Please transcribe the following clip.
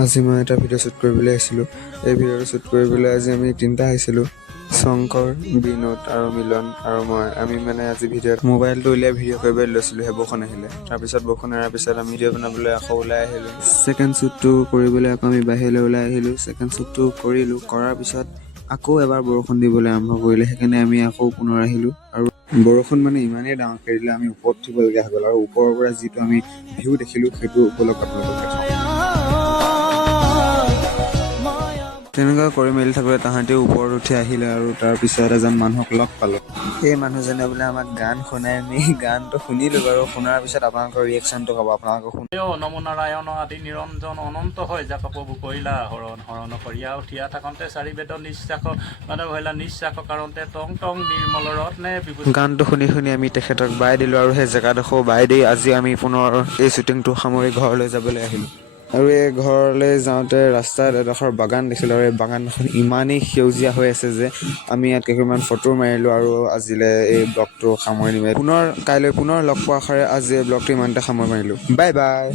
আজি মই এটা ভিডিঅ' শ্বুট কৰিবলৈ আহিছিলোঁ। এই ভিডিঅ'টো শ্বুট কৰিবলৈ আজি আমি তিনিটা আহিছিলোঁ, শংকৰ, বিনোদ আৰু মিলন আৰু মই। আমি মানে আজি মোবাইলটো উলিয়াই ভিডিঅ' কৰিবলৈ লৈছিলোঁ, সেই বৰষুণ আহিলে। তাৰপিছত বৰষুণ এৰাৰ পিছত আমি ভিডিঅ' বনাবলৈ আকৌ ওলাই আহিলোঁ। ছেকেণ্ড শ্বুটটো কৰিবলৈ আকৌ আমি বাহিৰলৈ ওলাই আহিলোঁ। ছেকেণ্ড শ্বুটটো কৰিলোঁ, কৰাৰ পিছত আকৌ এবাৰ বৰষুণ দিবলৈ আৰম্ভ কৰিলে। সেইকাৰণে আমি আকৌ পুনৰ আহিলোঁ আৰু বৰষুণ মানে ইমানেই ডাঙৰকৈ দিলে আমি ওপৰত উঠিবলগীয়া হৈ গ'ল আৰু ওপৰৰ পৰা যিটো আমি ভিউ দেখিলোঁ সেইটো উপলব্ধ আপোনালোকক দেখাওঁ। তেনেকুৱা কৰি মেলি থাকোঁতে তাহাঁতেও ওপৰত উঠি আহিলে আৰু তাৰপিছত এজন মানুহক লগ পালোঁ। সেই মানুহজনে বোলে আমাক গান শুনাই, আমি গানটো শুনিলোঁ বাৰু। শুনাৰ পিছত আপোনালোকৰ ৰিয়েকশ্যনটো ক'ব। আপোনালোকক নমো নাৰায়ণ আদি নিৰঞ্জন অনন্ত হয় যাক প্ৰভু কৰিলা হৰণ হৰণ কৰিয়া উঠিয়া থাকোঁতে চাৰি বেদ নিশ্বাস মানে ভৰিলা নিশ্বাস কাৰণতে টং টং নিৰ্মল ৰত্নে গানটো শুনি শুনি আমি তেখেতক বাই দিলোঁ আৰু সেই জেগাডোখৰ বাই দি আজি আমি পুনৰ এই শ্বুটিংটো সামৰি ঘৰলৈ যাবলৈ আহিলোঁ। আৰু এই ঘৰলৈ যাওঁতে ৰাস্তাত এডোখৰ বাগান দেখিলোঁ আৰু এই বাগানখন ইমানেই সেউজীয়া হৈ আছে যে আমি ইয়াত কেইখনমান ফটো মাৰিলোঁ আৰু আজিলৈ এই ব্লগটো সামৰি নিমাৰিলোঁ। কাইলৈ পুনৰ লগ পোৱাৰ আশাৰে আজি এই ব্লগটো ইমানতে সামৰি মাৰিলোঁ। Bye bye.